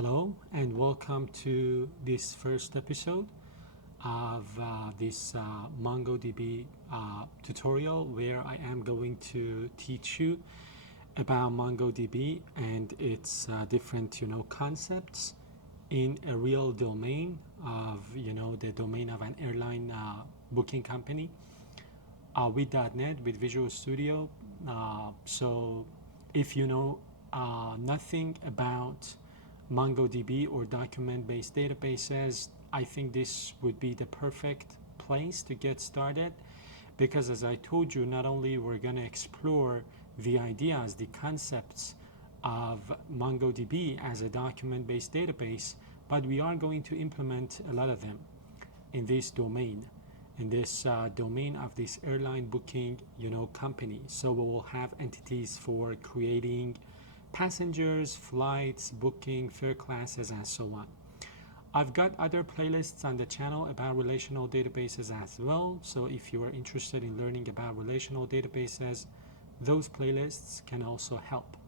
Hello and welcome to this first episode of this MongoDB tutorial where I am going to teach you about MongoDB and its different concepts in a real domain of the domain of an airline booking company with .NET, with Visual Studio. So if you know nothing about MongoDB or document-based databases, I think this would be the perfect place to get started, because as I told you, not only we're going to explore the ideas, the concepts of MongoDB as a document-based database, but we are going to implement a lot of them in this domain, domain of this airline booking company. So we will have entities for creating passengers, flights, booking, fare classes, and so on. I've got other playlists on the channel about relational databases as well. So if you are interested in learning about relational databases, those playlists can also help.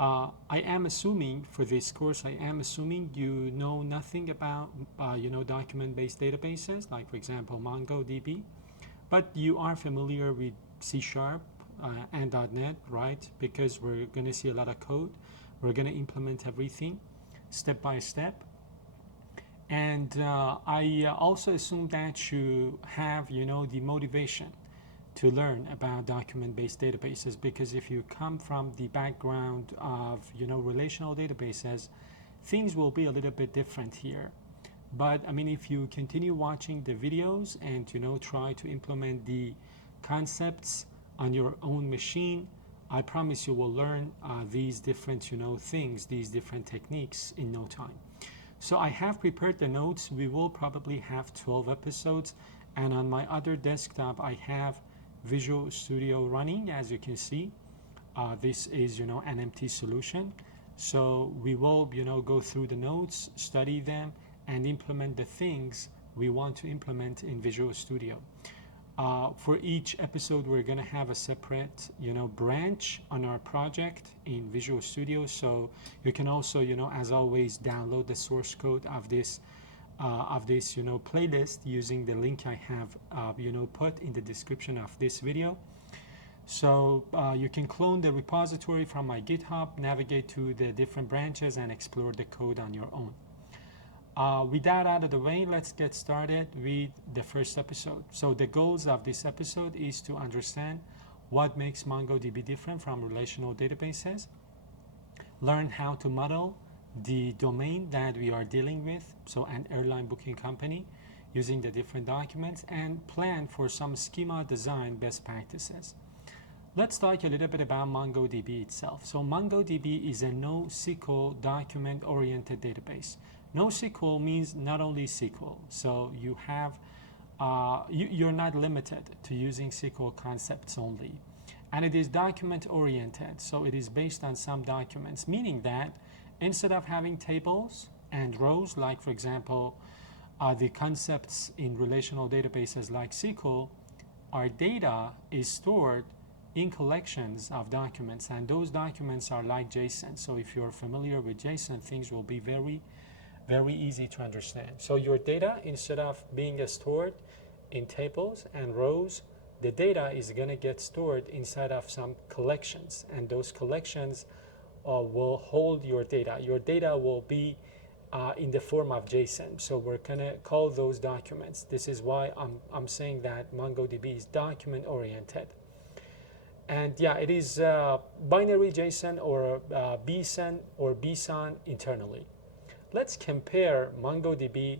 I am assuming for this course, you know nothing about document-based databases, like for example MongoDB, but you are familiar with C# and .NET, right? Because we're going to see a lot of code. We're going to implement everything step by step. And I also assume that you have, the motivation to learn about document-based databases, because if you come from the background of, relational databases, things will be a little bit different here. But I mean, if you continue watching the videos and, try to implement the concepts on your own machine, I promise you will learn these different things, these different techniques in no time. So I have prepared the notes. We will probably have 12 episodes, and on my other desktop I have Visual Studio running. As you can see, this is an empty solution. So we will go through the notes, study them, and implement the things we want to implement in Visual Studio. For each episode, we're going to have a separate, branch on our project in Visual Studio. So you can also, as always, download the source code of this, playlist using the link I have, put in the description of this video. So you can clone the repository from my GitHub, navigate to the different branches, and explore the code on your own. With that out of the way, let's get started with the first episode. So the goals of this episode is to understand what makes MongoDB different from relational databases, learn how to model the domain that we are dealing with, so an airline booking company, using the different documents, and plan for some schema design best practices. Let's talk a little bit about MongoDB itself. So MongoDB is a NoSQL document-oriented database. NoSQL means not only SQL, so you have you're not limited to using SQL concepts only, and it is document oriented, so it is based on some documents, meaning that instead of having tables and rows, like for example the concepts in relational databases like SQL, our data is stored in collections of documents, and those documents are like JSON. So if you're familiar with JSON, things will be very easy to understand. So your data, instead of being stored in tables and rows, the data is going to get stored inside of some collections, and those collections will hold your data. Your data will be in the form of JSON. So we're going to call those documents. This is why I'm saying that MongoDB is document oriented. And yeah, it is binary JSON or BSON or BSON internally. Let's compare MongoDB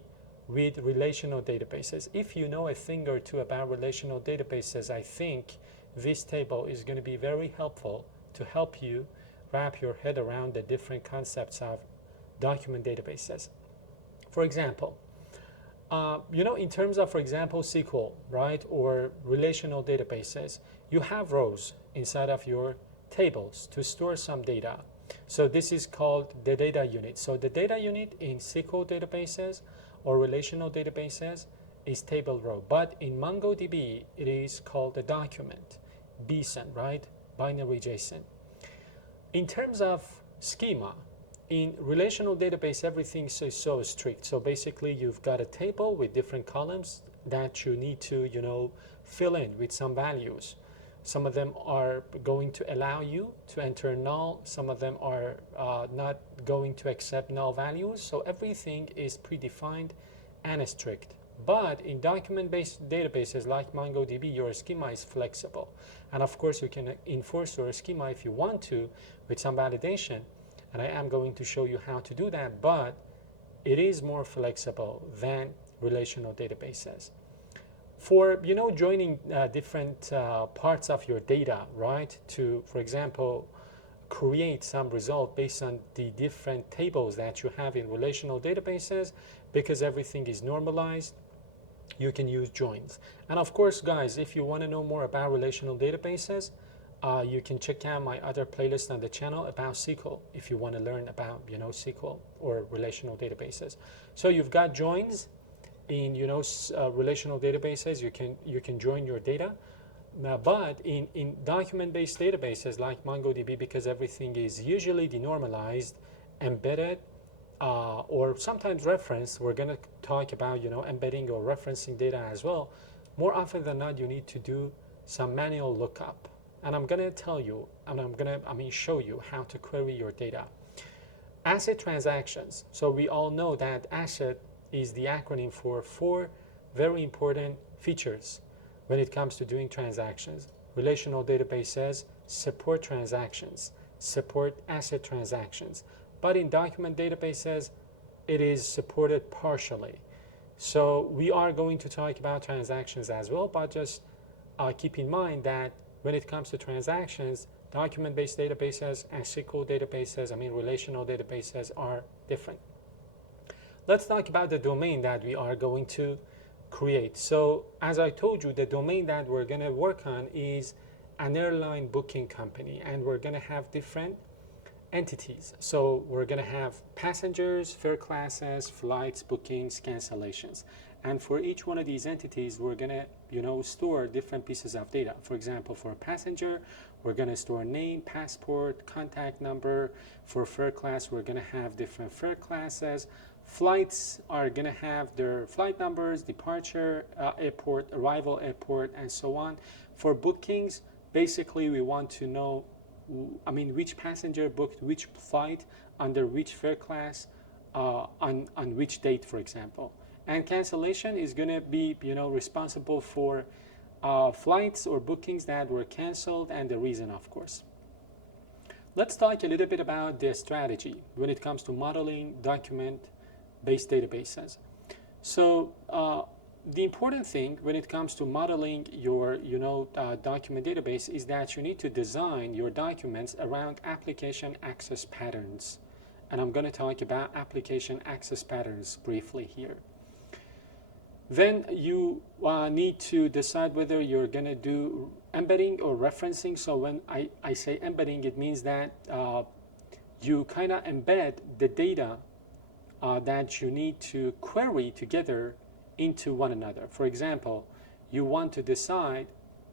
with relational databases. If you know a thing or two about relational databases, I think this table is going to be very helpful to help you wrap your head around the different concepts of document databases. For example, in terms of, for example, SQL, right, or relational databases, you have rows inside of your tables to store some data. So this is called the data unit. So the data unit in SQL databases or relational databases is table row. But in MongoDB, it is called a document, BSON, right? Binary JSON. In terms of schema, in relational database, everything is so strict. So basically, you've got a table with different columns that you need to, fill in with some values. Some of them are going to allow you to enter null. Some of them are not going to accept null values. So everything is predefined and strict. But in document-based databases like MongoDB, your schema is flexible. And of course, you can enforce your schema if you want to with some validation. And I am going to show you how to do that, but it is more flexible than relational databases. For joining different parts of your data, right, to, for example, create some result based on the different tables that you have in relational databases, because everything is normalized, you can use joins. And of course, guys, if you want to know more about relational databases, you can check out my other playlist on the channel about SQL if you want to learn about SQL or relational databases. So you've got joins in relational databases. You can join your data, but in document-based databases like MongoDB, because everything is usually denormalized, embedded, or sometimes referenced. We're going to talk about embedding or referencing data as well. More often than not, you need to do some manual lookup. And I'm going to tell you, and I'm going to show you how to query your data. Asset transactions. So we all know that ASSET is the acronym for 4 very important features when it comes to doing transactions. Relational databases support transactions, support asset transactions. But in document databases, it is supported partially. So we are going to talk about transactions as well, but just keep in mind that when it comes to transactions, document-based databases and SQL databases, relational databases are different. Let's talk about the domain that we are going to create. So as I told you, the domain that we're going to work on is an airline booking company, and we're going to have different entities. So we're going to have passengers, fare classes, flights, bookings, cancellations. And for each one of these entities, we're going to store different pieces of data. For example, for a passenger, we're going to store name, passport, contact number. For fare class, we're going to have different fare classes. Flights are going to have their flight numbers, departure, airport, arrival, airport, and so on. For bookings, basically we want to know which passenger booked which flight under which fare class on which date, for example. And cancellation is going to be responsible for flights or bookings that were canceled and the reason, of course. Let's talk a little bit about the strategy when it comes to modeling document-based databases. So the important thing when it comes to modeling your document database is that you need to design your documents around application access patterns. And I'm going to talk about application access patterns briefly here. Then you need to decide whether you're going to do embedding or referencing. So when I say embedding, it means that you kind of embed the data that you need to query together into one another. For example, you want to decide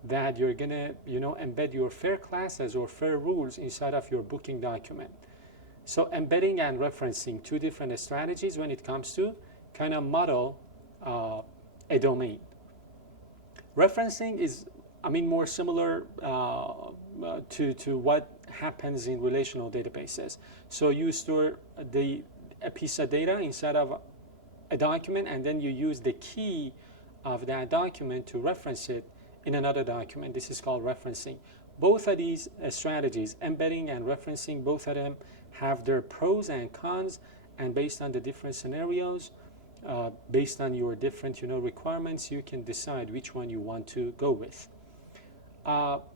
that you're going to embed your fare classes or fare rules inside of your booking document. So embedding and referencing, 2 different strategies when it comes to kind of model a domain. Referencing is more similar to what happens in relational databases. So you store a piece of data inside of a document, and then you use the key of that document to reference it in another document. This is called referencing. Both of these strategies, embedding and referencing, both of them have their pros and cons, and based on the different scenarios, based on your different requirements, you can decide which one you want to go with.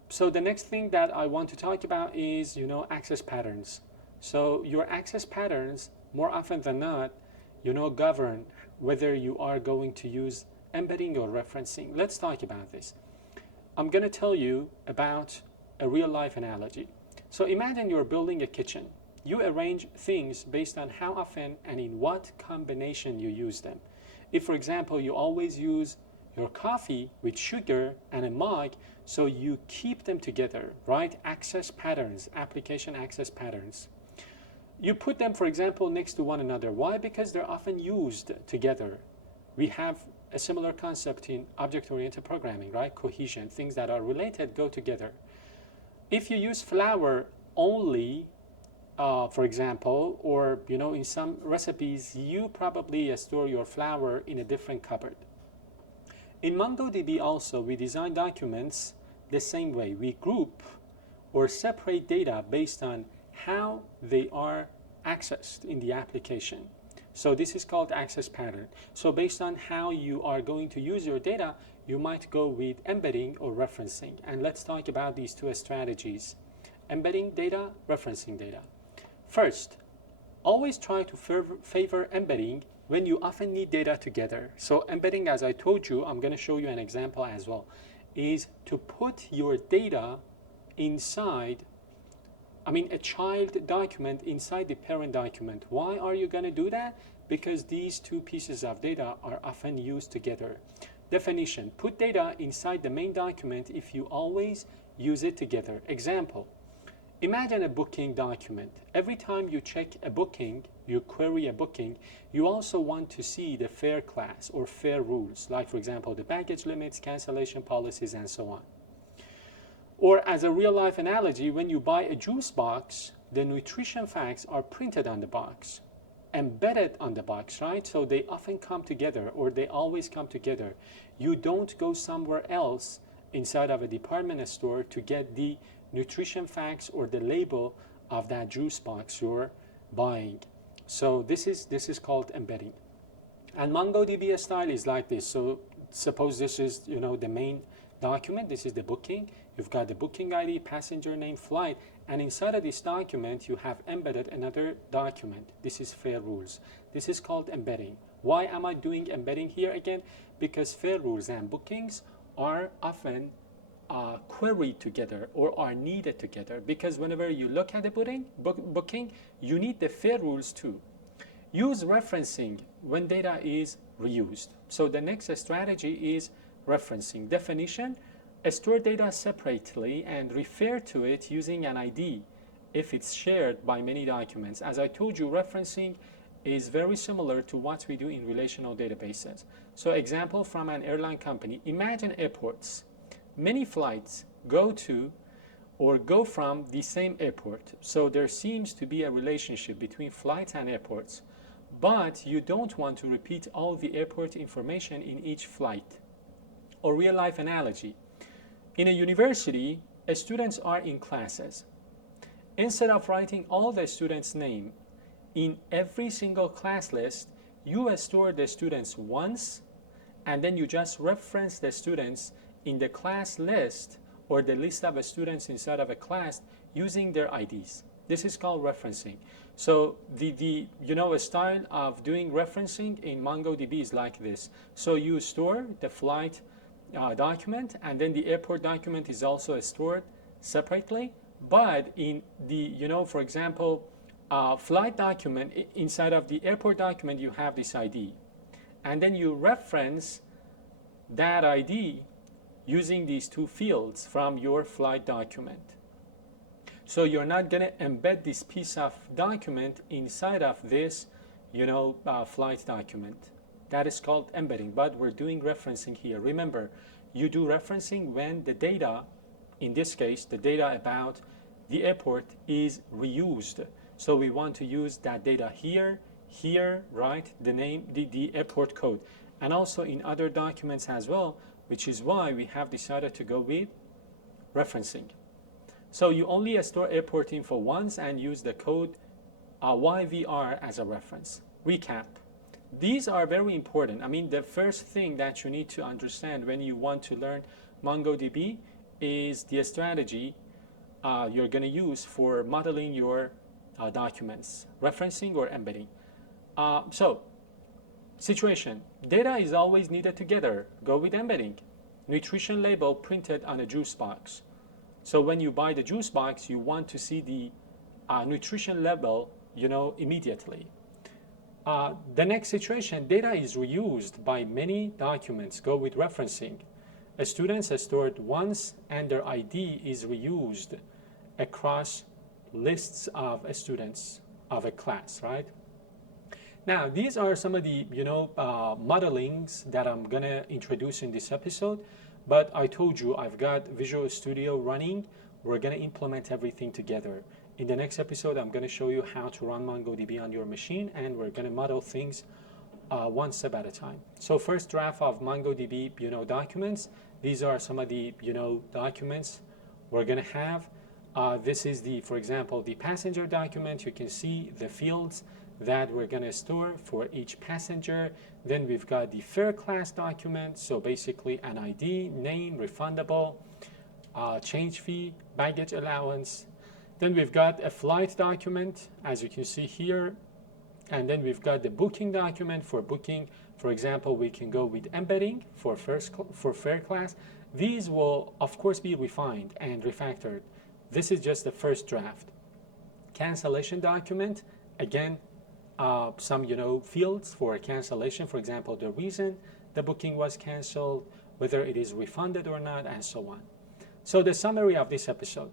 So the next thing that I want to talk about is access patterns. So your access patterns, more often than not, govern whether you are going to use embedding or referencing. Let's talk about this. I'm going to tell you about a real-life analogy. So imagine you're building a kitchen. You arrange things based on how often and in what combination you use them. If, for example, you always use your coffee with sugar and a mug, so you keep them together, right? Access patterns, application access patterns. You put them, for example, next to one another. Why? Because they're often used together. We have a similar concept in object-oriented programming, right? Cohesion, things that are related go together. If you use flour only, for example, or in some recipes, you probably store your flour in a different cupboard. In MongoDB also, we design documents the same way. We group or separate data based on how they are accessed in the application. So this is called access pattern. So based on how you are going to use your data, you might go with embedding or referencing. And let's talk about these two strategies: embedding data, referencing data. First, always try to favor embedding when you often need data together. So embedding, as I told you, I'm going to show you an example as well, is to put your data inside, a child document inside the parent document. Why are you going to do that? Because these two pieces of data are often used together. Definition: put data inside the main document if you always use it together. Example: imagine a booking document. Every time you check a booking, you query a booking, you also want to see the fare class or fare rules, like for example the baggage limits, cancellation policies, and so on. Or as a real-life analogy, when you buy a juice box, the nutrition facts are printed on the box, embedded on the box, right? So they often come together, or they always come together. You don't go somewhere else inside of a department store to get the nutrition facts or the label of that juice box you're buying. So this is called embedding. And MongoDB style is like this. So suppose this is the main document. This is the booking. You've got the booking ID, passenger name, flight, and inside of this document you have embedded another document. This is fare rules. This is called embedding. Why am I doing embedding here again? Because fare rules and bookings are often queried together or are needed together, because whenever you look at the booking, you need the fare rules too. Use referencing when data is reused. So the next strategy is referencing. Definition: store data separately and refer to it using an ID if it's shared by many documents. As I told you, referencing is very similar to what we do in relational databases. So example from an airline company: imagine airports. Many flights go to or go from the same airport. So there seems to be a relationship between flights and airports, but you don't want to repeat all the airport information in each flight. Or real-life analogy: in a university, students are in classes. Instead of writing all the students' name in every single class list, you store the students once, and then you just reference the students in the class list or the list of students inside of a class using their IDs. This is called referencing. So the style of doing referencing in MongoDB is like this. So you store the flight document, and then the airport document is also stored separately. But in the, for example, flight document, inside of the airport document, you have this ID. And then you reference that ID using these two fields from your flight document. So you're not going to embed this piece of document inside of this, flight document. That is called embedding, but we're doing referencing here. Remember, you do referencing when the data, in this case, the data about the airport is reused. So we want to use that data here, right? The name, the airport code, and also in other documents as well, which is why we have decided to go with referencing. So you only store airport info once and use the code YVR as a reference. Recap. These are very important. The first thing that you need to understand when you want to learn MongoDB is the strategy you're going to use for modeling your documents, referencing or embedding. So, situation: data is always needed together. Go with embedding. Nutrition label printed on a juice box. So when you buy the juice box, you want to see the nutrition label, immediately. The next situation: data is reused by many documents. Go with referencing. Students are stored once and their ID is reused across lists of students. of a class, right? Now, these are some of the, modelings that I'm gonna introduce in this episode, but I told you I've got Visual Studio running. We're gonna implement everything together. In the next episode, I'm gonna show you how to run MongoDB on your machine, and we're gonna model things one step at a time. So first draft of MongoDB, documents. These are some of the, documents we're gonna have. This is for example, the passenger document. You can see the fields that we're gonna store for each passenger. Then we've got the fare class document. So basically an ID, name, refundable, change fee, baggage allowance. Then we've got a flight document, as you can see here. And then we've got the booking document for booking. For example, we can go with embedding for fare class. These will, of course, be refined and refactored. This is just the first draft. Cancellation document, again, some fields for cancellation. For example, the reason the booking was canceled, whether it is refunded or not, and so on. So the summary of this episode.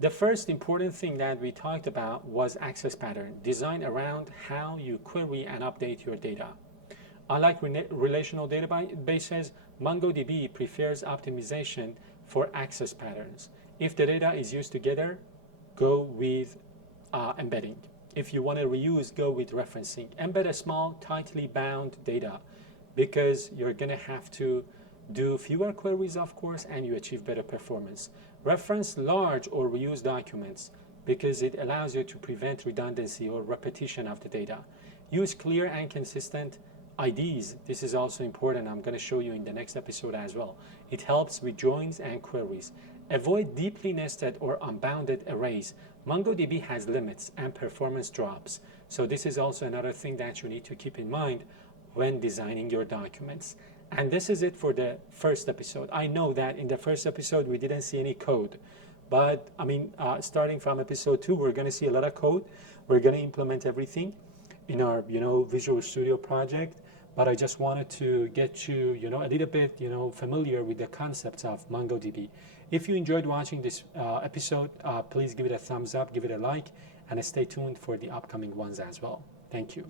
The first important thing that we talked about was access pattern, designed around how you query and update your data. Unlike relational databases, MongoDB prefers optimization for access patterns. If the data is used together, go with embedding. If you want to reuse, go with referencing. Embed a small, tightly bound data because you're going to have to do fewer queries, of course, and you achieve better performance. Reference large or reuse documents because it allows you to prevent redundancy or repetition of the data. Use clear and consistent IDs. This is also important. I'm going to show you in the next episode as well. It helps with joins and queries. Avoid deeply nested or unbounded arrays. MongoDB has limits and performance drops. So this is also another thing that you need to keep in mind when designing your documents. And this is it for the first episode. I know that in the first episode we didn't see any code, but starting from episode 2, we're going to see a lot of code. We're going to implement everything in our Visual Studio project. But I just wanted to get you a little bit familiar with the concepts of MongoDB. If you enjoyed watching this episode, please give it a thumbs up, give it a like, and stay tuned for the upcoming ones as well. Thank you.